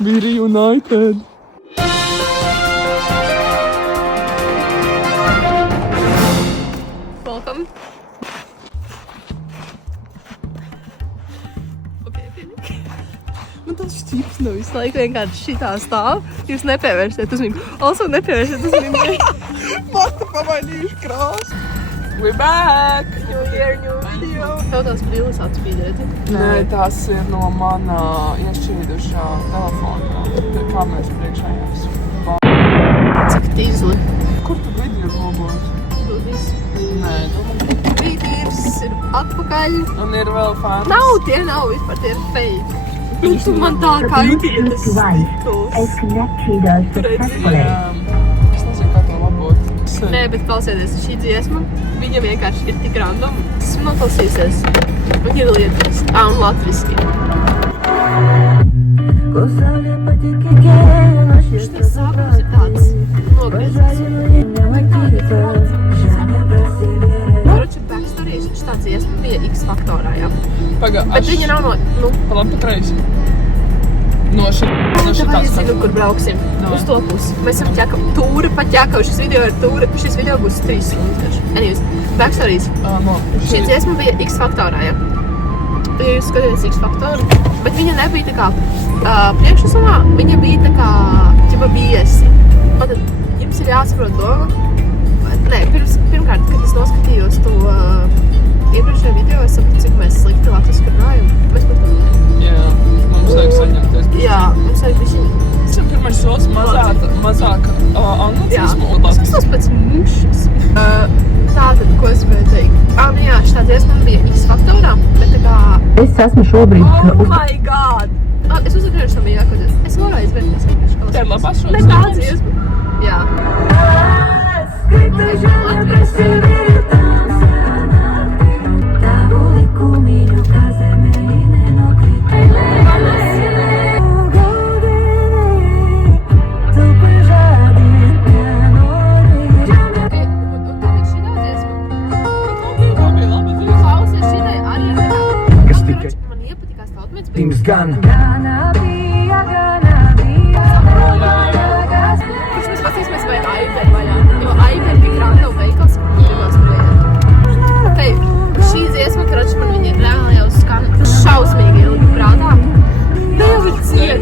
We reunited. Welcome. Man tas šķips no visu laiku vienkārši šitā stāv. Jūs nepievērsiet uzmanību. Also nepievērsiet uzmanību. Mata pamainījuši krāsu. We back! New year, new video. Tev tās brilles atspīdēti? Nē, tās ir no mana iešķīdušā telefona. Kameras priekšējās. Cik tīzli. Kur tu video logos? Dudis. Nē, domāju. Vītīvs ir atpakaļ. Un ir vēl fans. Nav, tie nav vispār, tie ir fake. Tu man tā kaitina tas stikls. Es nezinu, kā to labot. Nē, bet klausieties, šī dziesma, viņa vienkārši ir tik random. Tas noklausīsies. Man ir lietas. Un latviski. Šitas sākums ir tāds nogriezis. Koroči, backstory, šitā dziesma bija X-faktorā, jā. Bet viņa nav no... Labi, tu kreisi. No šitās Tāpēc es zinu, kur brauksim. Uz to pusi. Mēs esam tūri pa ķekau. Šis video ir tūri. Šis video būs 3 stundas. Anyways, backstories. Šī dziesma bija X-faktorā, ja? Ja jūs skatījāties X-faktoru. Bet viņa nebija tā kā priekšnesumā. Viņa bija tā kā ķipa viesi. Un tad jums ir jāsaprot domu. Nē, pirmkārt, kad es noskatījos to iepriekšējā video, es sapratu, cik mēs slikti latviski runājam. Mēs pat... Jā, mums vajag saņemties. Jā, mums vajag bišķiņi. Tas ir pirmais solis mazāk anglicismu un Tas latvisku. pēc mušas. Tātad, ko es gribēju teikt? Jā, šitā dziesma bija X-faktorā, bet tā kā... Es esmu šobrīd... Oh my god! Es uzsakrēju šo mījā, kad es varu aizvērties vienkārši kaut. Tev labās šos Ne tā dziesma. Jā. Pirms gan. Mēs paskatīsimies, vai Aiber vaļā. Jo Aiber bija grāmatā veikals, ka gribās turēt. Tei, šī dziesma, karači, man viņa reāli jau skan šausmīgi ilgi prātā. Ne jau ir ciet.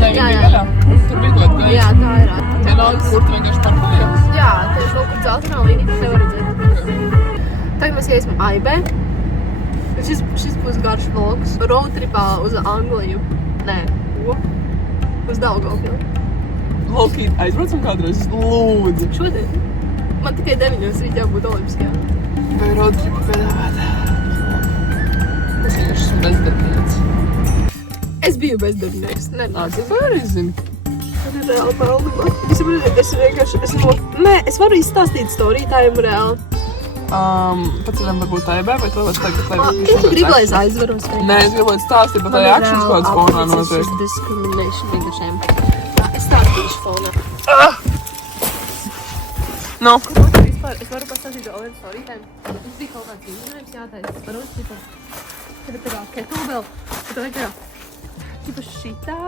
Jā. Tur bija kaut kā. Jā, tā ir. Tie nav kur tu vienkārši parkojās. Jā, tieši kaut kur dzeltenā līnija, tu nevar redzēt. Tagad mēs iesim Aiber. Šis būs garš vlogs. Roadtripā uz Angliju. Nē, ko? Uz Daugavpili. Loki, aizbraucam kādreiz. Lūdzu. Šodien? Man tikai 9 rīt jābūt olimpiskajā. Vai roadtripu piedāvāt? Es vienkārši esmu bezdarbnieks. Es biju bezdarbnieks. Tu to arī zini. Tā ir reāli pelnuma. Es vienkārši... Nē, es varu izstāstīt storītājiem reāli. Paceļam varbūt Aibē, vai tu vēl tagad? Tu gribi, lai es aizvaros? Nē, es gribu stāstīt, bet tā ir actions kāds fonā notiek. Šis discrimination vienkāršiem. Es stāstīšu fonā. No. Es varu pastāstīt vēl vienu storītājiem. Mums bija kaut kāds izņēmums jātaisa. Es varu uzstīpāt. Kad ir tā kā kettlebell. Bet tā kā ķipa šitā.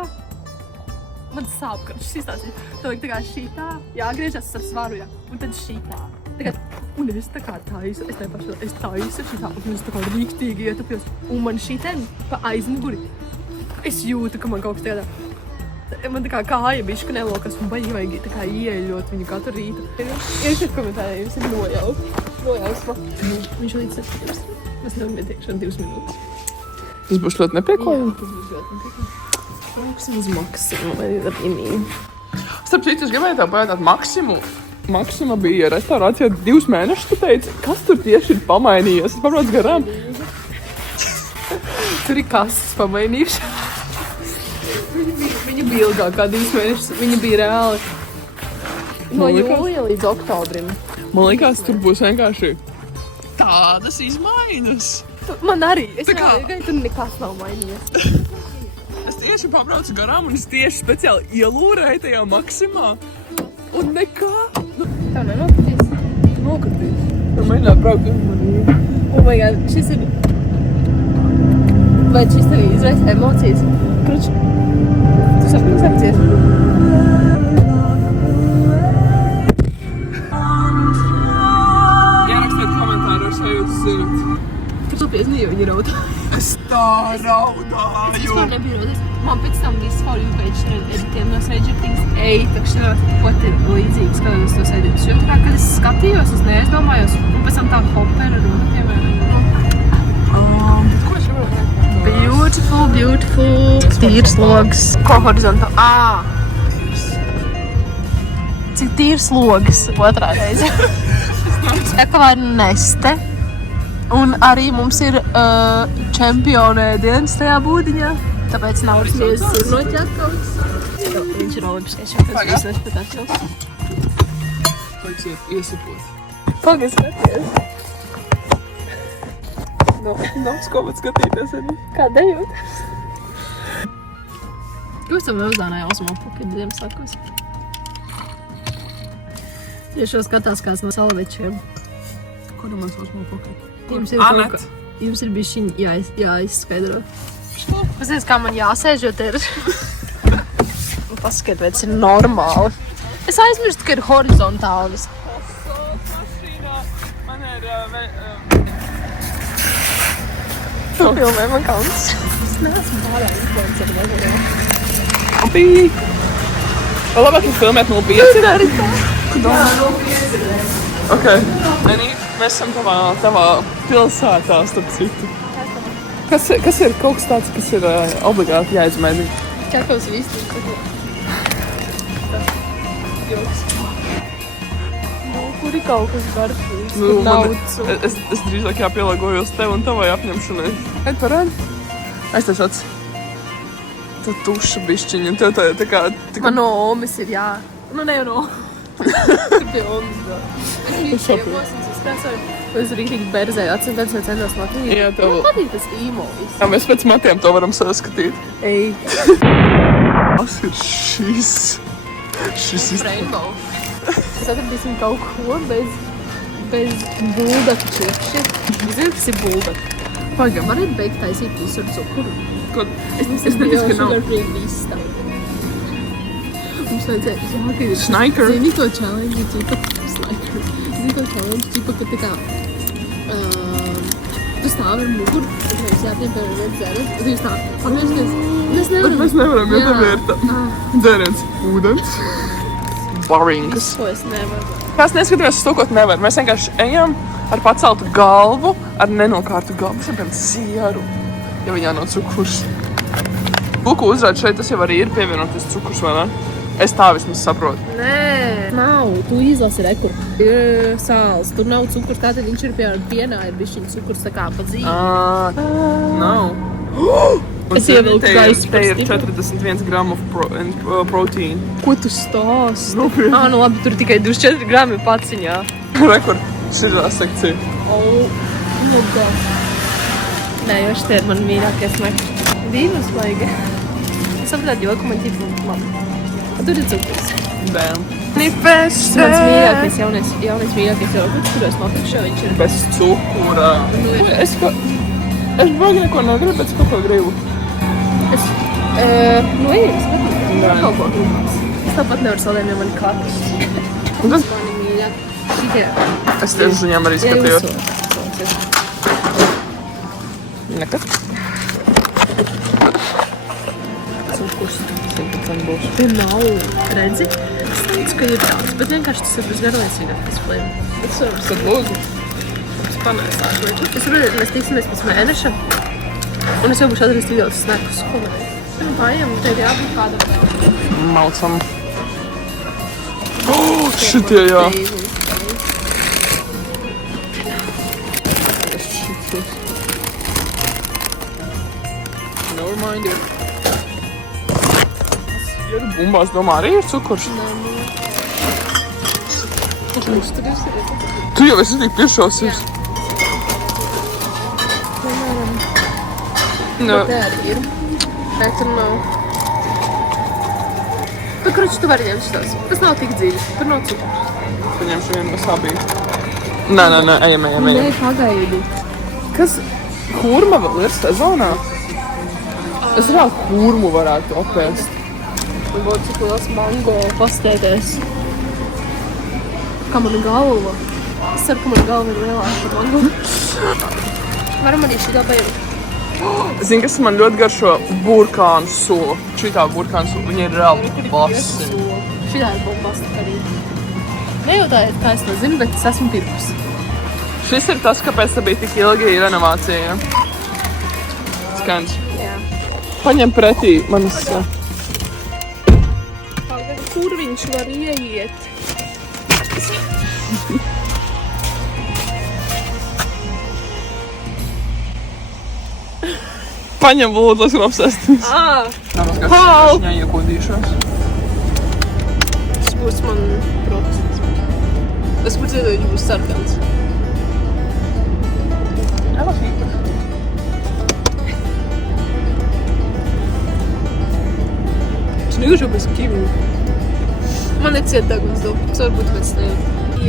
Man sāp, ka šis izstāstīt. Tā vajag tā kā šitā. Jāgriežas ar svaru, jā. Un tad šitā. Un es tā kā taisu, es taisu šitā, un es tā kā rīktīgi ietapjos. Un man šitien pa aizmuguri, es jūtu, ka man kaut kas tādā, man tā kā kāja bišķi nelokas, un baigi vajag tā kā ieeļot viņu katru rītu. Iekšēt komentārā, jums ir nojausma. Viņš līdz 7. Mēs nevaram ietiekšana 2 minūtes. Tas būs ļoti nepieklājumi. Tas būs ļoti nepieklājumi. Brauksim uz Maksimu vai Rīmī. Starp citu, es gribēju tev pajautāt Maksimu. Maksima bija restaurācijā 2 mēnešus, tu teici, kas tur tieši ir pamainījies? Es pabrauc garām. Tur ir kases pamainījuši. Viņa bija ilgāk kā 2 mēnešus. Viņa bija reāli no jūlija līdz oktobrim. Man liekas, tur būs vienkārši tādas izmaiņas. Man arī. Es Tā kā- domāju, ka tur nekas nav mainījies. Es tieši pabraucu garām un es tieši speciāli ielūrēju tajā Maksimā. Un nekā. Tev nenokritīs? Nokritīs. Tur mēģināt braukt uzmanīgi. Oh my god, šis ir... Vai šis tev izraisa emocijas? Kruč. Tu sapņas. Ierakstiet komentāros, vai jūs zinat. Tu to piezīmēji, viņa raudā. Es tā raudāju. Vispār nebija raudas. Man pēc tam vispār pēc editiem no Stranger Things takšā, ko te līdzīgs, kad es to edits. Jo tā kā, kad es skatījos, es neaizdomājos, un pēc tam tā hopera runa, piemēram. Ko es gribēju? Beautiful, beautiful. Tīrs logs. Ko horizontāli? Cik tīrs logs? Otrā reize. Tā kā var neste. Un arī mums ir čempiona ēdienas tajā būdiņā. Tāpēc nav smies surnoķi atkal. Viņš ir olimpiskais čempions. Es nespēt atšķels. Laiksiet iesapot. Pagaid, skaties. Nav skopat skatīties arī. Kā dejot? Ko es tev neuzdānāju Osmo Puket Ziemassvētkos? Tieši jau skatās kāds no Salavečiem. Kuru man Osmo Puket? Jums ir bišķiņ jāizskaidro. Paskatās, kā man jāsēž, jo te ir... Paskatās, vai tas ir normāli. Es aizmirstu, ka ir horizontāli. Man ir... Filmē man kauns. Es neesmu pārā influenceri vajag. Bija. Vēl labāk jūs filmēt 05? Ir arī tā. Jā, 05. Ok. Anī, mēs esam tavā pilsētā, starp citu. Kas ir kaut kas tāds, kas ir obligāti jāizmēģina? Čakavs vīstīt. Joks. Kur ir kaut kas garšīgs, kur nav cu. Es drīzāk jāpielāgojos tev un tavai apņemšanai. Ed parādi. Aiztais acis. Tā tuša bišķiņa. Tev tā kā... Man no omis ir jā. Nu ne jau no. Tur pie omis vēl. Es ciemos, es izkrāsoju. Es rīktīgi berzēju acīm, tad es centos matīt. Jā, tev... Man patīk tas īmolis. Jā, mēs pēc matiem to varam saskatīt. Ej. Kas ir šis? Šis Rainbow. Mēs atradīsim kaut ko bez buldaka čipši. Zinu, kas ir buldaka. Pagam, varētu beigt taisīt visur cukuru. Es nezinu, ka nav. Sugar free vista. Mums vajadzēja, jā, ka ir... Sniker. Zini to challenge, ķipa... Sniker. Zini to challenge, ķipa, ka tā kā... Tu stāvi ar muguru, un mēs jāpiem pēc dzēras, un jūs tā atgriežaties. Mēs nevaram. Mēs nevaram, jo tev ir tā... Dzēriens. Ūdens. Boring. Ko es nevaru. Mēs neskatāmies uz to, ko tu nevar. Mēs vienkārši ejam ar paceltu galvu, ar nenokārtu galvu. Mēs ejam zieru, ja viņā nav cukurs. Lūku uzrāda šeit, tas jau arī ir pievienoties cukurs, vai ne? Es tā vismaz saprotu. Nē, nav. Tu izlasi rekur. Ir sāls. Tur nav cukurs, tātad viņš ir pienā, ir bišķiņ cukurs tā kā pa dzīvi. Nav. Es ievilku gaisu par Te ir stipru. 41 gramu proteīna. Ko tu stāsti? Nopietni. Nu labi, tur tikai 24 grami paciņā. Rekord, šitā sekcija. Nu da. Nē, jo šitie ir man mīļākie smeki. Dīvas vajag. Es sapratu, joku man ķipa labi. Tur ir cukurs. Bam. Mans mīļākais, jaunais mīļākais jogurts, kuros nopirkšā viņš ir. Bez cukura. Es baigi neko negribu, bet es kaut ko gribu. Nu, ejam, skatīties. Kaut ko gribas. Es tāpat nevaru saldēt, jo man ir katrs. Un tas... Mani mīļāk. Šitie. Es tieši uz viņiem arī skatījos. Nekas. Cukurs. Te nav. Redzi? Es teicu, ka ir tāds, bet vienkārši tas ir bezgarlaicīgākais flēm. Es lūdzu. Es panēsāšu. Es saprotu, mēs tiksimies pēc mēneša. Un es jau būšu atrast videos snekus. Ko mēs? Pājam, tev jābūt kādam. Malcam. Šitie, jā. Never mind it. Sieru bumbās, domā, arī ir cukurs? Tu jau esi tik piešausies. No. Te arī ir. Nē, tur nav. Bet, kroči, tu vari ņemt šitos. Tas nav tik dziļi. Tur nav cukurs. Paņemšu vienu vasabī. Nē, ejam. Nē, pagaidi. Kas? Kurma vēl ir sezonā? Es reāli kurmu varētu apēst. Varbūt cik liels mango pastēties. Kā mana galva. Es ceru, ka mana galva ir lielāka par mango. Varam arī šitā paņemt. Zini, kas man ļoti garšo burkānu sula. Šitā burkānu sula, viņa ir reāli basi. Šitā ir bombastika arī. Nejautājiet, kā es to zinu, bet es esmu pirkusi. Šis ir tas, kāpēc tā bija tik ilgi renovācija. Ja? Skans. Jā. Paņem pretī manas... Kur viņš var ieiet? Paņem lūdzu, lai esmu apsēsties. Nav Pau! viņai iekodīšos. Tas būs man proks. Es būtu zinu, viņš būs sarkans. Es negribēju bez kivu. Man neciet deguns dod. Es varbūt pēc tevi.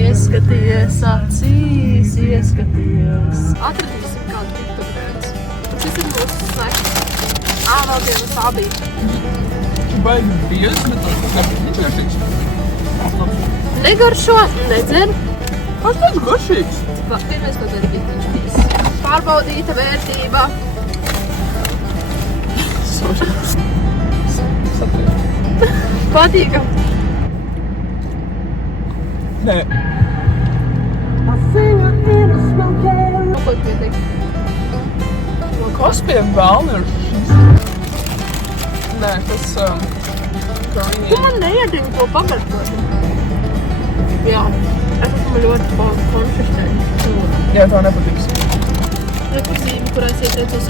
Ieskaties acīs, ieskaties. Atradīsim kādu tiktokrēns. Šis ir mūsu snacks. Vēl viena sābīša. Baigi bies, bet tas nebija garšīgs. Negaršo, nedzer. Kas tāds garšīgs? Pirmais, ko dara viņš bijis. Pārbaudīta vērtība. Patīkam. Nē. Ko pietiek? Kas pie vēlna ir šis? Nē, tas... Tu man neiedini to pagaršot. Jā. Es esmu ļoti konfistēta. Jā, tā nepatiks. Rekur zīme, kur es ieteicos.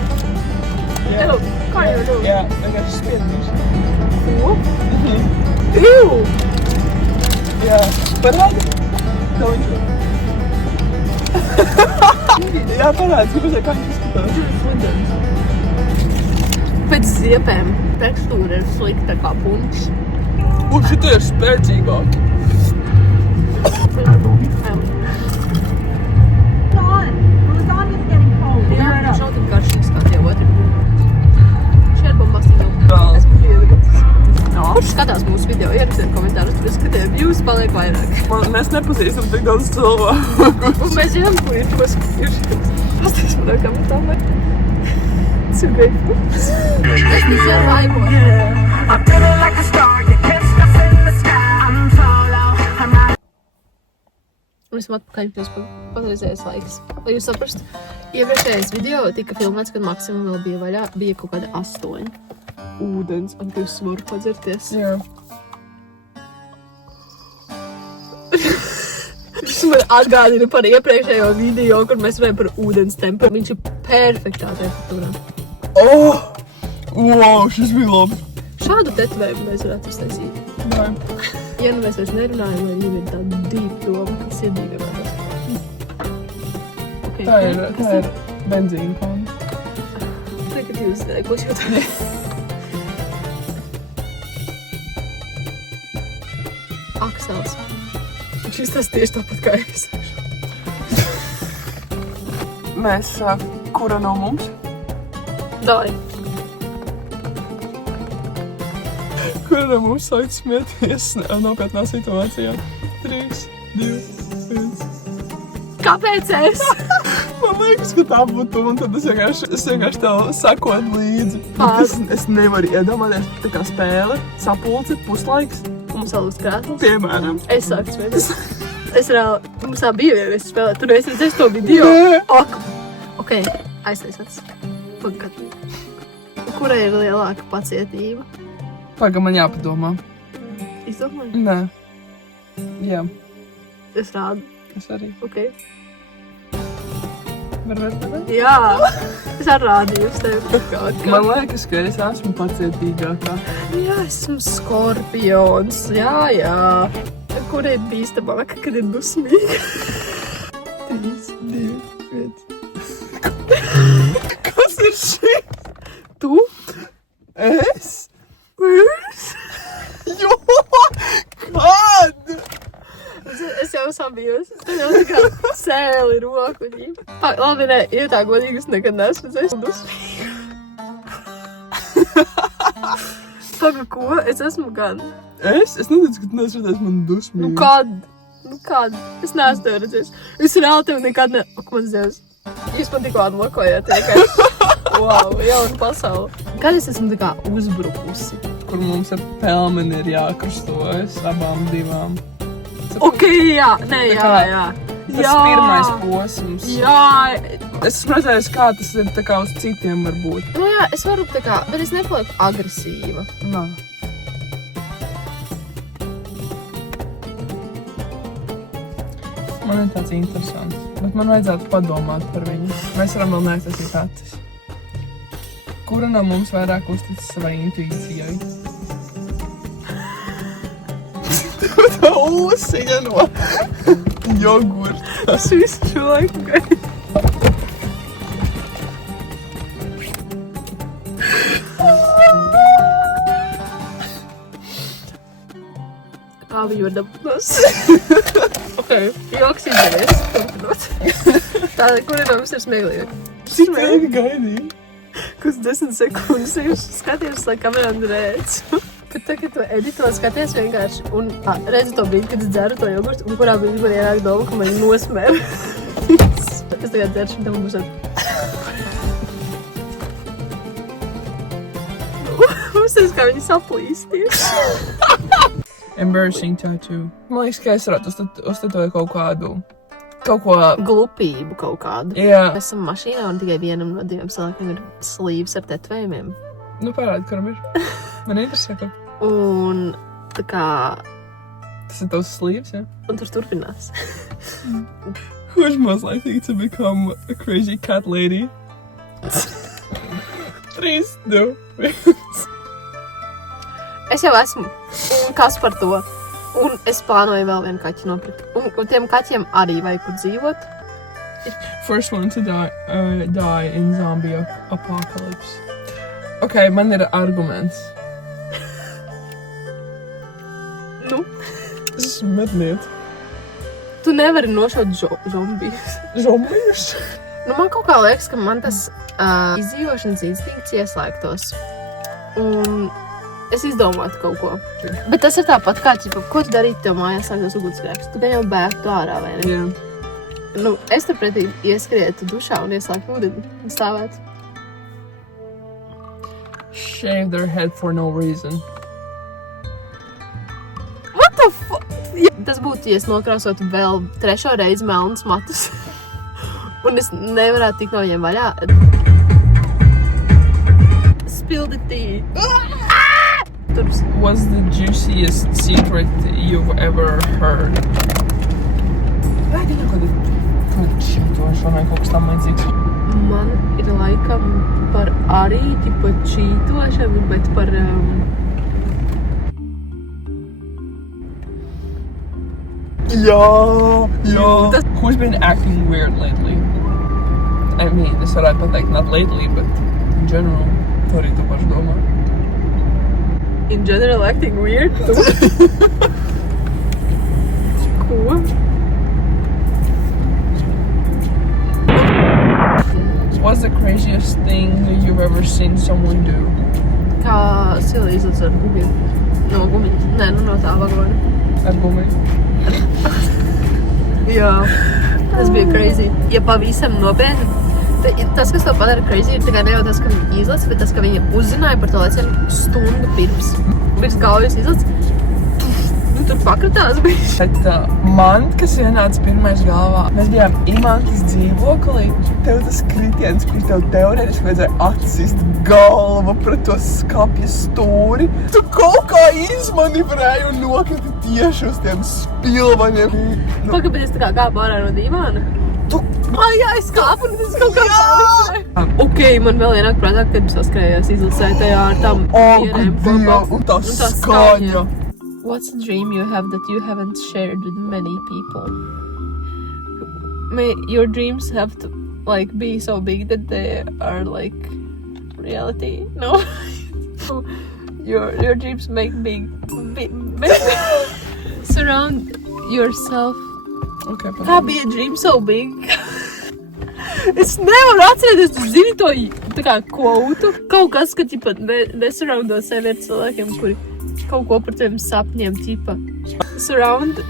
Ew, kā jau tu? Jā, vienkārši spiedīs. Ko? Ew! Jā, parādi. Kā viņš ir? Jā, parādi, kāpēc kā viņš izskatās. Pēc ziepēm tekstūra ir slikta kā punks. Un šitie ir spēcīgāk. Jā, viņš nav tik garšīgs kā tie otri. Šie ir bombastīgi. Jā. Es būtu iedegotas. Kurš skatās mūsu video? Ierakstiet komentārus, tur skatiem views paliek vairāk. Mēs nepazīstam tik daudz cilvēku. Un mēs zinām, kur ir tos kiršies. Pastāks man kā mēs tam vai. It's so grateful. Es tikai laimos. I'm feeling like a star, you can't stop in the sky. I'm solo, I'm not. Un esam atpakaļ pēc patreizējais laiks. Lai jūs saprastu, iepriekšējais video tika filmēts, kad Maksimam vēl bija vaļā, bija kaut kāda 8. Ūdens, un ka jūs varu padzerties. Jā. Šis man atgādina par iepriekšējo video, kur mēs runājam par ūdens temperu. Viņš ir perfektā temperaturā. Oh! Wow, šis bija labi. Šādu tetovējumu mēs varētu uztaisīt. Nē. Ja nu mēs vairs nerunājam, vai viņam ir tāda deep doma, kas iedīga vēlas. Okay, Tā ir benzīna kāna. Tagad jūs ko skatāmies. Aksels. Viņš izstāsta tieši tāpat kā es. Mēs, kura no mums? Dai. Kura no mums sāk smieties nopietnā situācijā? 3, 2, 1. Kāpēc es? Man liekas, ka tā būtu tu, un tad es vienkārši tev sakot līdzi. Es nevaru iedomāties, tā kā spēle, sapulce, puslaiks. Mums vēl uz krāslas. Piemēram. Es sāku smieties. Es reāli, mums tā bija vienreiz spēlēt. Tur es redzēju to video. Nē. Ok, aiztaisāts. Pagad. Kurai ir lielāka pacietība? Paga, man jāpadomā. Izdomāju? Nē. Jā, Es rādu. es arī. Ok. Var redzēt? Jā. Es arī rādīju uz tevi. Man liekas, ka es esmu pacietīgākā. Jā, esmu skorpions. Jā, jā. Kur ir bīstamāka, kad ir dusmīga? 3, 2, 1. Kas ir šis? Tu? Es? Jo! Kad? Es jau sabijos. Tas jau tā kā sēli roku. Labi, nē, ir tā godīgi, es nekad neesmu redzējis dusmīgu. Paga, ko? Es esmu gan. Es neteicu, ka tu neesi redzējis mani dusmīgi. Nu kad? Es neesmu tevi redzējis. Es reāli tevi nekad ne... Ak, mans Dievs. Jūs man tikko atmokojāt, vienkārši. Wow, jauna pasaule. Kad es esmu tā kā uzbrukusi? Kur mums ar pelmeni ir jākrustojas abām divām. Ok, jā. Nē, jā. Tas pirmais posms. Jā. Es esmu redzējis, kā tas ir tā kā uz citiem varbūt. Nu jā, es varu tā kā, bet es nepalieku agresīva. Nā. Man ir tāds interesants, bet man vajadzētu padomāt par viņu. Mēs varam vēl neaiztaisīt acis. Kura no mums vairāk uzticas savai intuīcijai? Tā ūsiņa no jogurta. Es visu šo laiku gaidu. Kā viņu var dabūtos? Ok, joks izdevies. Turpinot. Tāda, kura no mums ir smieglīga? Cik ilgi gaidīji? Kas 10 sekundes ir skaties, lai kamerā redz. Bet tā, kad tu edito skaties vienkārši un redzi to brīdi, kad es dzeru to jogurtu un kurā brīdi man ienāk doma, ka man ir nosmēr. Es tagad dzeršu un tam būs Uzstāvis, kā viņi saplīsties. Embarrassing tattoo. Man liekas, ka es varētu uztatovēt kaut ko... Glupību kaut kādu. Jā. Mēs esam mašīnā un tikai vienam no diviem cilvēkiem ir slīvs ar tetvējumiem. Nu, parādi, kuram ir. Man interesē, ka... Un tā kā... Tas ir tavs sleeves, ja? Un tur turpinās. Who's most likely to become a crazy cat lady? 3, 2, 1. Es jau esmu. Un kas par to? Un es plānoju vēl vienu kaķi nopirkt. Un tiem kaķiem arī vajag kur dzīvot. First one to die in zombie apocalypse. Ok, man ir arguments. Nu? Es esmu medniet. Tu nevari nošaut zombijus. Zombijus? Nu, man kaut kā liekas, ka man tas izdzīvošanas instinkts ieslēgtos. Un es izdomātu kaut ko. Bet tas ir tāpat kā, ko tu darītu tev mājās sāktos ugunsgrēks? Tu gan jau bēgtu ārā, vai ne? Jā. Nu, es te pretī ieskrietu dušā un ieslēgtu ūdeni un stāvētu. Shave their head for no reason. What the fuck? Ja, tas būtu, ja es nokrāsotu vēl 3. reizi melnus matus. Un es nevarētu tikt no viņiem vaļā. Spill the tea. What's the juiciest secret you've ever heard? Vai viņa kaut kāda čītošana vai kaut kas tam līdzīgs? Man ir laikam par arī tipa čītošanu, bet par... Jā. Who's been acting weird lately? I mean, es varētu pateikt not lately, but in general, tu arī tu paši domā. In general acting weird? Ko? What's the craziest thing you've ever seen someone do? Kā sila izlec ar gumiju. No gumiņas. Nē, nu no tā vagona. Ar gumiju? Jā. Tas bija crazy. Ja pavisam nopietni. Tas, kas to padara crazy, ir tikai ne jau tas, ka viņi izlec, bet tas, ka viņi uzzināja par to lecienu stundu pirms. Pirms galvijas izlec. Nu, tur pakratās bija. Bet man, kas ienāca pirmais galvā, mēs bijām Imantas dzīvoklī. Tev tas kritiens, kur tev teorētiski vajadzēja atsist galvu pret to skapja stūri. Tu kaut kā izmanivrēji un nokriti tieši uz tiem spilvaņiem. Pagāpēc es tā kā kāpu ārā no divāna. Jā, es kāpu un tas kaut kā paliks. Ok, man vēl ienāk prātā, kad saskrējās izlasēja tajā ar tām pierēm kopā. Un tā skaņa. What's a dream you have that you haven't shared with many people? Your dreams have to like be so big that they are like reality. No. Your dreams make big. Surround yourself. Okay, How be a dream so big? Es nevaru atcerēties, tu zini to tā kā quotu. Kaut kas, ka, ķipa, nesuraundo sevi ar cilvēkiem, kuri kaut ko par tiem sapņiem, ķipa. Surround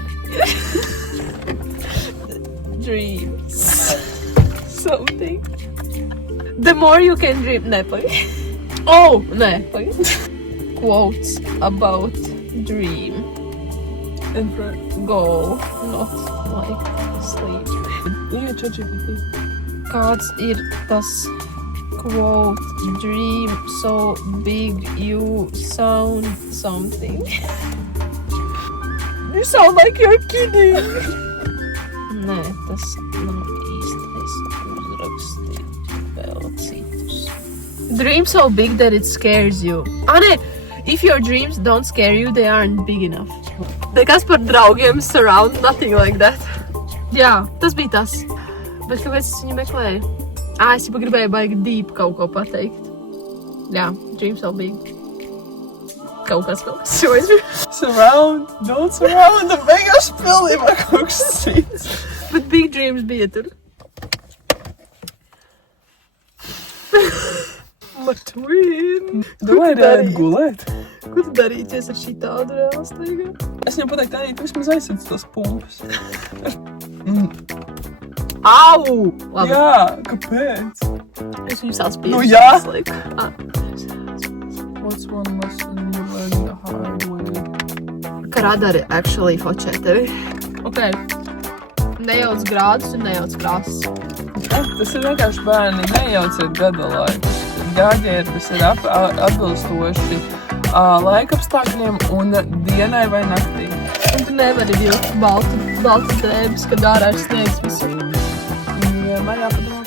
dreams. Something. The more you can dream. Nē, pagaid. Oh, nē, pagaid. Quotes about dream. And go, not like sleep. Jā, ChatGPT. Kāds ir tas quote, dream so big you sound something? You sound like you're kidding! Nē, tas nav īstais uzrakstīt vēl citus. Dream so big that it scares you. Nē, if your dreams don't scare you, they aren't big enough. Nekas par draugiem surround, nothing like that. Jā, tas bija tas. Bet kāpēc es viņu meklēju? Es jau gribēju baigi deep kaut ko pateikt. Jā, dreams so big. Kaut kas vēl. Surround, don't surround, un beigās pilnībā kaut kas cits. Bet big dreams bija tur. Twin. Domāju, reāli gulēt. Ko tu darīties ar šī tādu reāli staigā? Es viņam pateiktu, Anī, tu vismaz aizsēc tos pumpus. Au! Labi. Jā, kāpēc? Es viņu sāc pieši. Nu, jā. What's one lesson you learned the hard way? Ka radari actually fočē tevi. Ok. Nejauc grādus un nejauc krāsas. Tas ir vienkārši bērni, nejauciet gada laikus. Gāģiet, tas ir atbilstoši laikapstākļiem un dienai vai naktī. Un tu nevari vilkt baltu drēbes, kad ārā ir sniegs visur. Vienmēr jāpadomā.